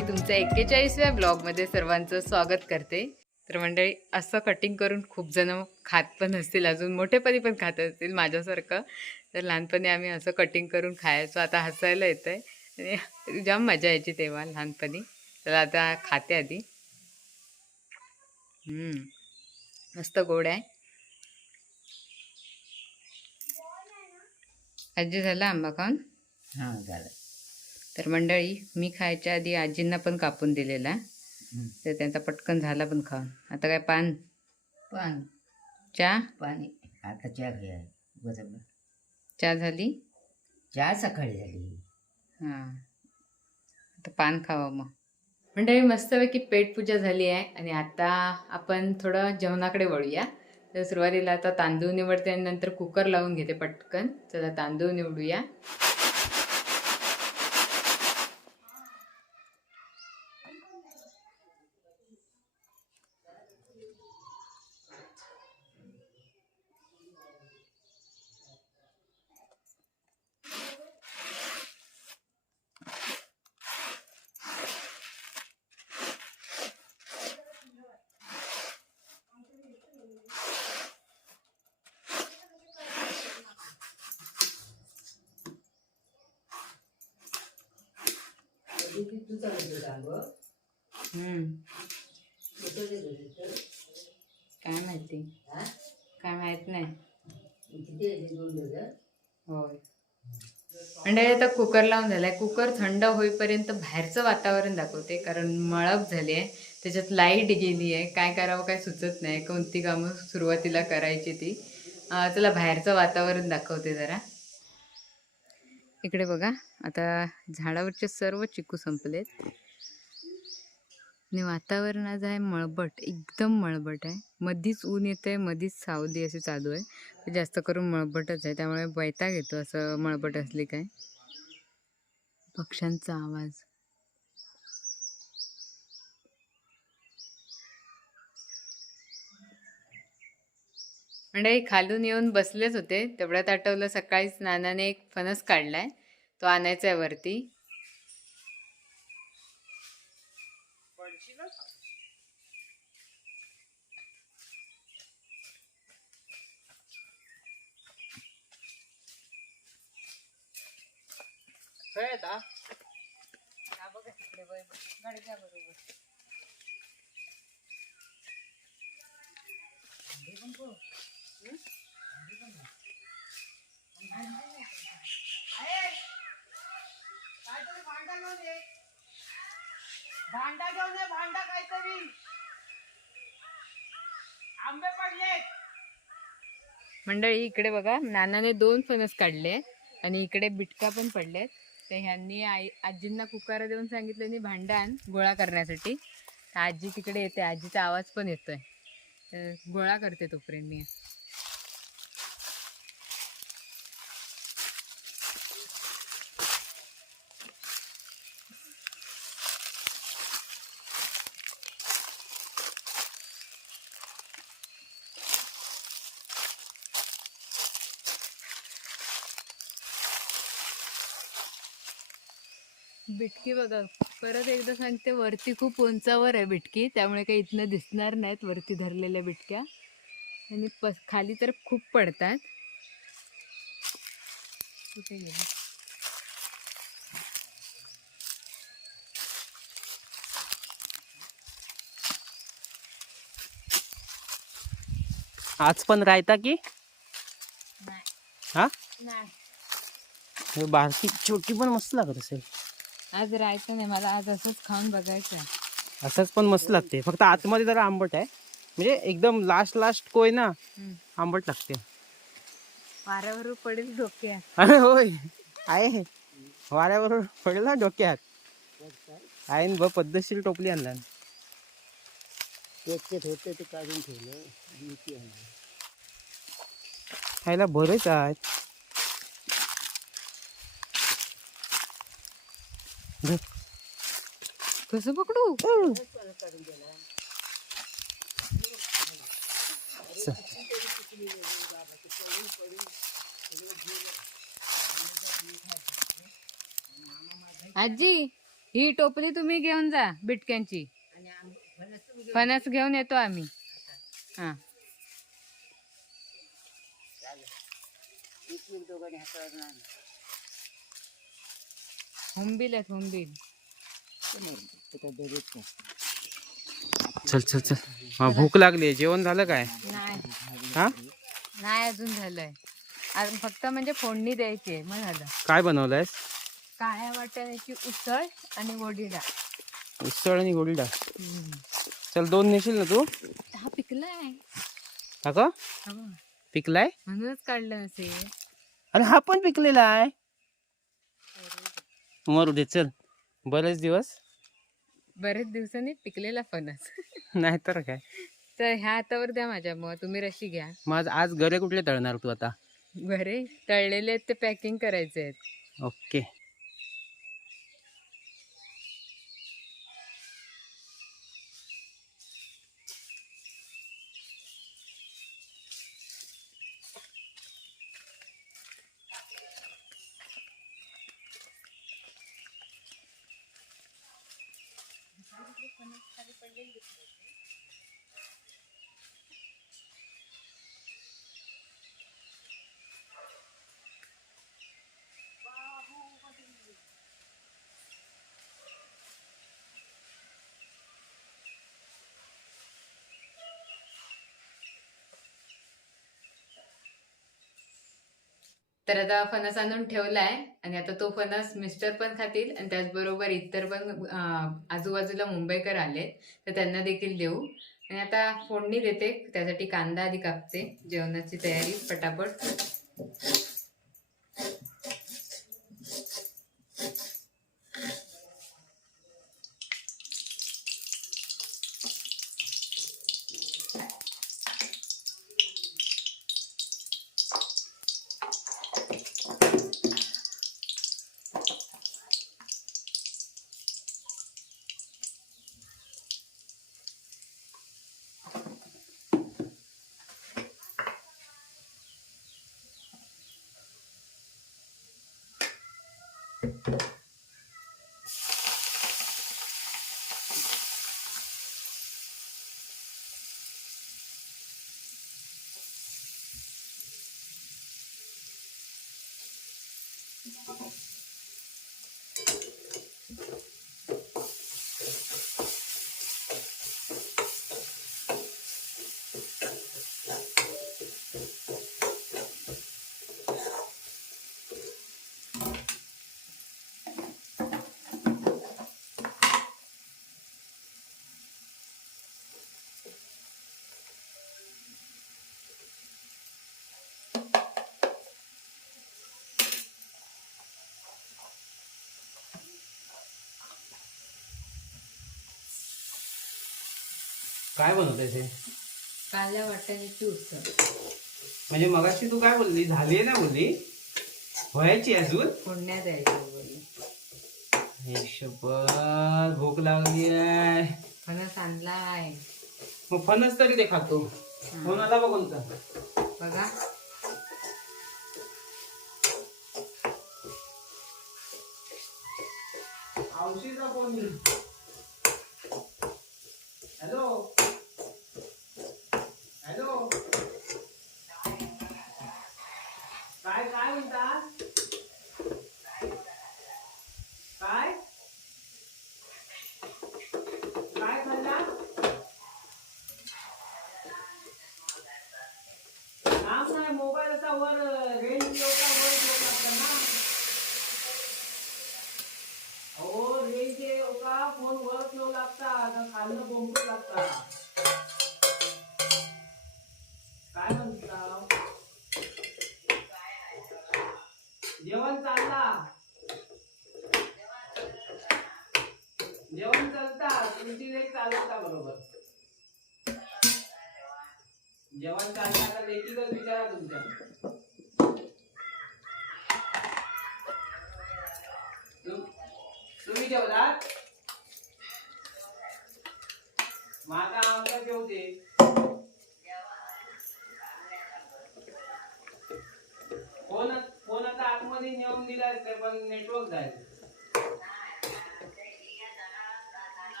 मंडळी, तुमच्या 41व्या ब्लॉगमध्ये सर्वांचं स्वागत करते. तर मंडळी, असं कटिंग करून खूप जण खात पण असतील, अजून मोठेपणी पण खात असतील माझ्यासारखं. तर लहानपणी आम्ही असं कटिंग करून खायचो. आता हसायला येतं आहे आणि जाम मजा यायची तेव्हा लहानपणी. तर आता खाते आधी. मस्त गोड आहे. आजी झाला आंबा खाऊन? हां झालं. तर मंडळी, मी खायच्या आधी आजींना पण कापून दिलेला, तर त्यांचा पटकन झाला पण खाऊन. आता काय पान पान चहा पाणी आता चहा घ्या बरोबर. चहा झाली. चहा सकाळी झाली. हां, आता पान खावं मग. मंडळी, मस्तपैकी पेटपूजा झाली आहे आणि आता आपण थोडं जेवणाकडे वळूया. तर सुरुवातीला आता तांदूळ निवडते आणि नंतर कुकर लावून घेते पटकन. चला तांदूळ निवडूया. काय माहिती, काय माहित नाही. होय मंडळी, आता कुकर लावून झालाय. कुकर थंड होईपर्यंत बाहेरचं वातावरण दाखवते, कारण मळप झाली आहे, त्याच्यात लाईट गेली आहे. काय करावं काय सुचत नाही, कोणती कामं सुरुवातीला करायची ती. चला बाहेरचं वातावरण दाखवते जरा. इकडे बघा, आता झाडावरचे सर्व चिकू संपलेत आणि वातावरण आज आहे मळबट, एकदम मळबट आहे. मधीच ऊन येतंय, मधीच सावली अशी चालू आहे. जास्त करून मळबटच आहे, त्यामुळे वैताग येतो असं मळबट असली काय. पक्ष्यांचा आवाज, म्हणजे खालून येऊन बसलेच होते, तेवढ्यात आठवलं सकाळीच नानाने एक फणस काढलाय, तो आणायचा आहे वरती. भांडा घेऊन ये, भांडा काहीतरी, आंबे पडले. मंडळी, इकडे बघा, नानाने 2 फणस काढले आणि इकडे बिटका पण पडलेत. तर ह्यांनी आजींना कुकारा देऊन सांगितलं भांडण गोळा करण्यासाठी. तर आजी तिकडे येते, आजीचा आवाज पण येतोय, तर गोळा करते तोपर्यंत मी. बिटकी बघा, परत एकदा सांगते, वरती खूप उंचावर आहे बिटकी, त्यामुळे काही इथनं दिसणार नाहीत वरती धरलेल्या बिटक्या. आणि खाली तर खूप पडतात. कुठे गेली? आज पण रायता की हा नाही, बारकी छोटी पण मस्त लागत असेल. आज राहायचं नाही मला, आज असंच खाऊन बघायचं. असंच पण मस्त लागते, फक्त आतमध्ये जरा आंबट आहे, म्हणजे एकदम लास्ट कोय ना आंबट लागते. वाऱ्यावर पडेल डोक्यात. अरे होय, आहे वाऱ्याबरोबर पडेल ना डोक्यात. आईन पद्धतशीर टोपली आणला, होते ते काढून ठेवलं. खायला बरेच आहेत. कसं पकडू? आजी ही टोपली तुम्ही घेऊन जा बिटक्यांची. फणस घेऊन येतो आम्ही. हा दोघांनी हातावर आणलं. होंबिल आहेत होंबिल. ते काय दोघेच नाही. चल चल चल. हा भूक लागली. जेवण झालं काय? नाही हा नाही अजून झालंय. आज फक्त म्हणजे फोडणी द्यायची आहे मग झालं. काय बनवलंयस? काळ्या वाटाण्याची उसळ आणि गोडी डाळ. उसळ आणि गोडी डाळ. चल 2 नेशील ना तू? हा पिकलाय. हा का हा बघ. पिकलाय? म्हणूनच काढलं नसेल. अरे हा पण पिकलेला आहे. मरू दे चल. बरेच दिवस बरेच दिवसांनी पिकलेला फणस. नाहीतर काय. तर ह्या हातावर द्या माझ्या, मग तुम्ही रशी घ्या. मग आज गरे कुठले तळणार तू आता? बरे तळलेले आहेत ते पॅकिंग करायचे आहेत. ओके. तर आता फणस आणून ठेवलाय आणि आता तो फणस मिस्टर पण खातील आणि त्याचबरोबर इतर पण आजूबाजूला मुंबईकर आले तर त्यांना देखील देऊ. आणि आता फोडणी देते, त्यासाठी कांदा आधी कापते. जेवणाची तयारी पटापट. काय बनवतेस हे? कांदा वाटाण्याची उसळ. म्हणजे मगाशी तू काय बोलली? झाली ना बोलली? व्हायची अजून? फोडण्यात द्यायची. हिशोबात भूक लागली आहे. फणस आणलाय मग फणस तरी ते खातो. फोन आला बघ कोणता. बघा. औषधीचा फोन. Hello hello. काय काय म्हणता? काय काय खाल्ला? नाम नाही. मोबाईल असा वर रेंज होता वर लागतं ना. हो रेंज होता फोन वर ठेवू लागता. खाल्लं बोंबू लागता. काय म्हणता? जेवण चालला. जेवण चालता. तुमची लेक चालत का बरोबर? जेवण चाललं. आता लेकीगत विचारा तुमच्या. तुम्ही जेवलात? मग आता आमच्या जेवते. फोन आता आतमध्ये नेऊन दिलाय ते पण नेटवर्क जाईल.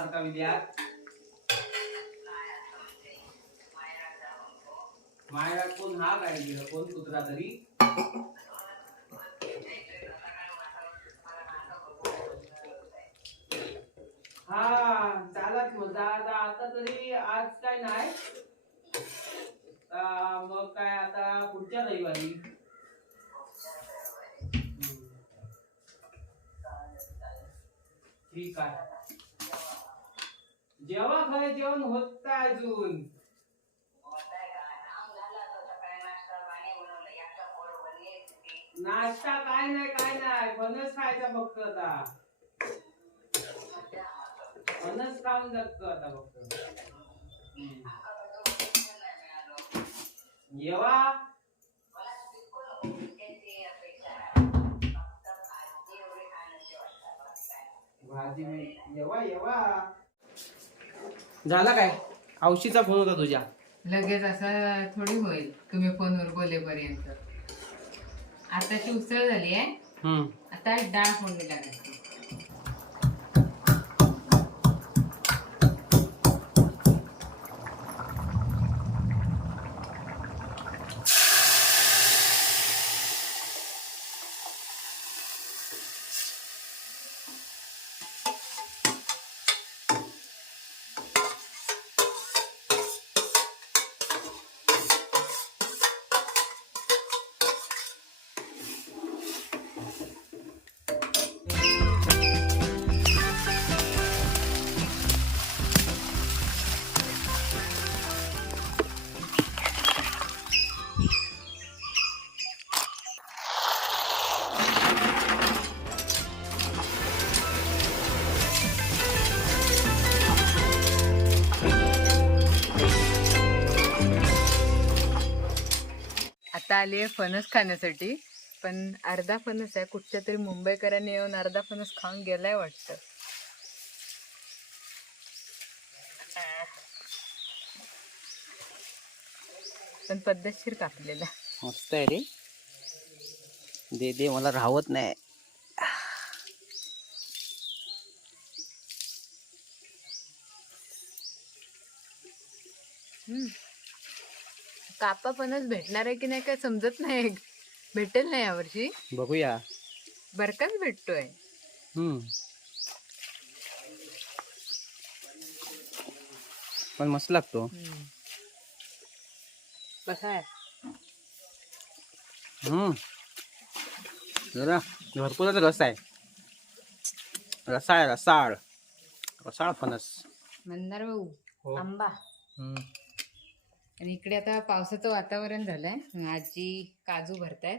सारखा विद्यात मायरा कोण हा काय गेला कोण कुत्रा तरी हा चालत मग आता तरी आज काय नाही मग काय आता पुढच्या रविवारी ठीक आहे जेव्हा खरं जेवण होत नाही अजून नाश्ता काय नाही फणस खायचा फक्त आता फणस खाऊन जगतो आता फक्त येवा भाजी येवा झाला काय औषधीचा फोन होता तुझ्या लगेच असं थोडी होईल तुम्ही फोनवर बोलेपर्यंत आताची उसळ झाली आहे आता डाळ फोडणी टाकायची आता आली आहे फणस खाण्यासाठी पण अर्धा फणस आहे कुठच्या तरी मुंबईकरांनी येऊन अर्धा फणस खाऊन गेलाय वाटतं पण पद्धतशीर कापलेला मस्त आहे रे दे मला राहत नाही कापा फणस भेटणार आहे की नाही काय समजत नाही भेटेल नाही यावर्षी बघूया बरकाच भेटतोय पण मस्त लागतो कसा आहे जरा भरपूरच रस आहे रसाळ फणस मंदार भाऊ हो. आंबा आणि इकडे आता पावसाचं वातावरण झालंय आजी काजू भरतायत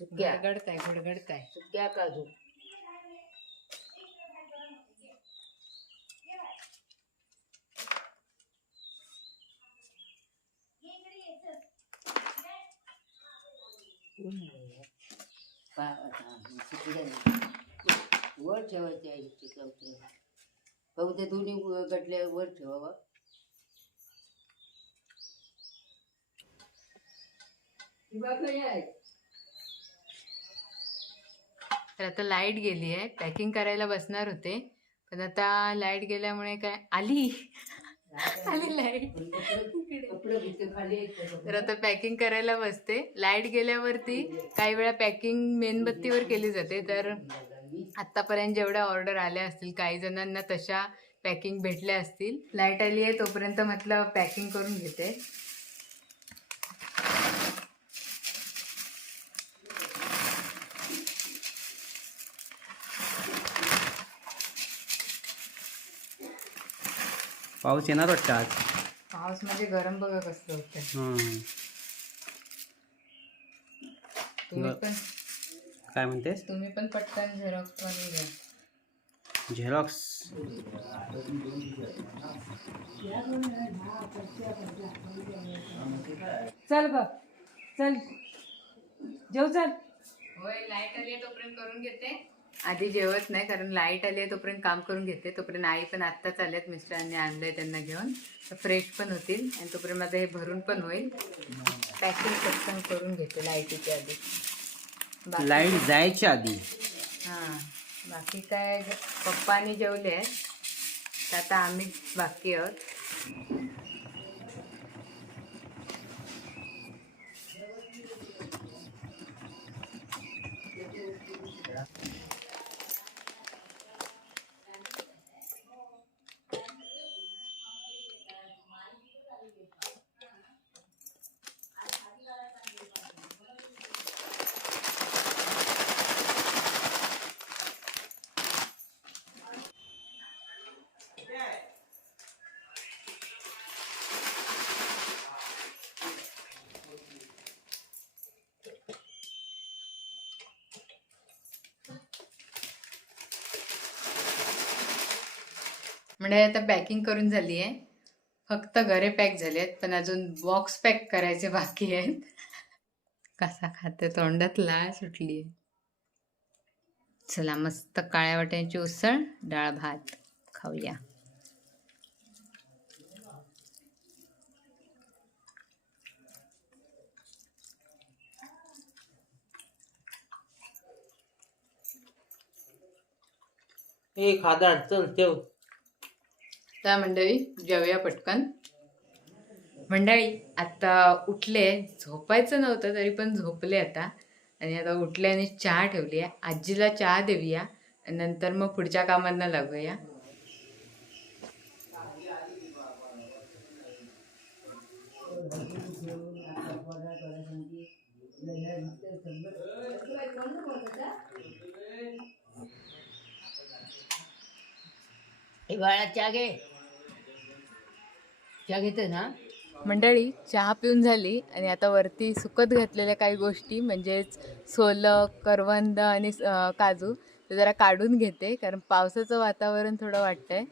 गडगडताय सुक्या काजू वर ठेवायचे आहे भाऊ ते दोन्ही गटल्या वर ठेवावा तर आता लाईट गेली आहे पॅकिंग करायला बसणार होते पण आता लाईट गेल्यामुळे काय आली लाईट तर आता पॅकिंग करायला बसते लाईट गेल्यावरती काही वेळा पॅकिंग मेणबत्तीवर केली जाते तर आतापर्यंत जेवढ्या ऑर्डर आल्या असतील काही जणांना तशा पॅकिंग भेटल्या असतील लाईट आली आहे तोपर्यंत म्हटलं पॅकिंग करून घेते पाऊस येणार वाटतं आज पाऊस म्हणजे गरम बघा कसं होतं तुम्ही पण काय म्हणतेस तुम्ही पण पटकन झेरॉक्स मारून घ्या झेरॉक्स चल ग चल जेव चल होय लाईट आली आहे तोपर्यंत करून घेते आधी जेवत नाही कारण लाईट आली आहे तोपर्यंत काम करून घेते तोपर्यंत आई पण आत्ताच आल्यात मिस्टरांनी आणलंय त्यांना घेऊन तर फ्रेश पण होतील आणि तोपर्यंत माझं हे भरून पण होईल पॅकिंग पटकन करून घेते लाईटीच्या आधी लाईट जायच्या आधी हां, बाकी काय पप्पानी जेवले आहेत, तर आता आम्ही बाकी आहोत. म्हणजे आता पॅकिंग करून झाली आहे, फक्त घरे पॅक झाले आहेत, पण अजून बॉक्स पॅक करायचे बाकी आहेत. कसा खाते, तोंडात लाळ सुटली आहे. चला, मस्त काळ्या वाटाण्याची उसळ, डाळ भात खाऊया. ए खादाड चल ठेव. त्या मंडळी जेवूया पटकन. मंडळी आता उठले, झोपायचं नव्हतं तरी पण झोपले आता, आणि आता उठले आणि चहा ठेवली आहे. आजीला चहा देऊया आणि नंतर मग पुढच्या कामांना लागूया. बाळा चहा घे, चहा घेते ना. मंडळी चहा पिऊन झाली आणि आता वरती सुकत घातलेल्या काही गोष्टी, म्हणजेच सोलं, करवंद आणि काजू, ते जरा काढून घेते, कारण पावसाचं वातावरण थोडं वाटतंय.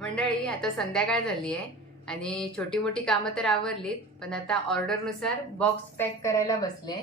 मंडळी आता संध्याकाळ झाली आहे आणि छोटी मोठी कामं तर आवरलीत, पण आता ऑर्डरनुसार बॉक्स पॅक करायला बसले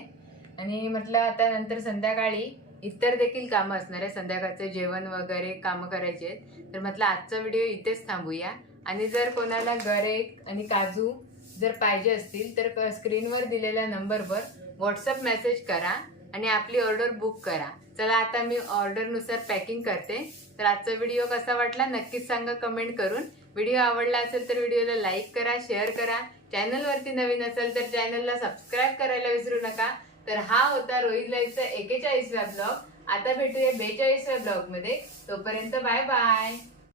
आणि म्हटलं आता नंतर संध्याकाळी इतर देखील कामं असणार आहे, संध्याकाळचं जेवण वगैरे कामं करायचे आहेत. तर म्हटलं आजचा व्हिडिओ इथेच थांबूया, आणि जर कोणाला गरे आणि काजू जर पाहिजे असतील तर स्क्रीनवर दिलेल्या नंबरवर व्हॉट्सअप मेसेज करा आणि आपली ऑर्डर बुक करा. चला आता मी ऑर्डरनुसार पॅकिंग करते. तर आजचा व्हिडिओ कसा वाटला नक्कीच सांगा कमेंट करून. व्हिडिओ आवडला असेल तर व्हिडिओला लाईक करा, शेअर करा. चॅनलवरती नवीन असेल तर चॅनलला सबस्क्राईब करायला विसरू नका. तर हा होता रोहित लाईफचा 41वा ब्लॉग. आता भेटूया 42व्या ब्लॉग मध्ये. तोपर्यंत बाय बाय.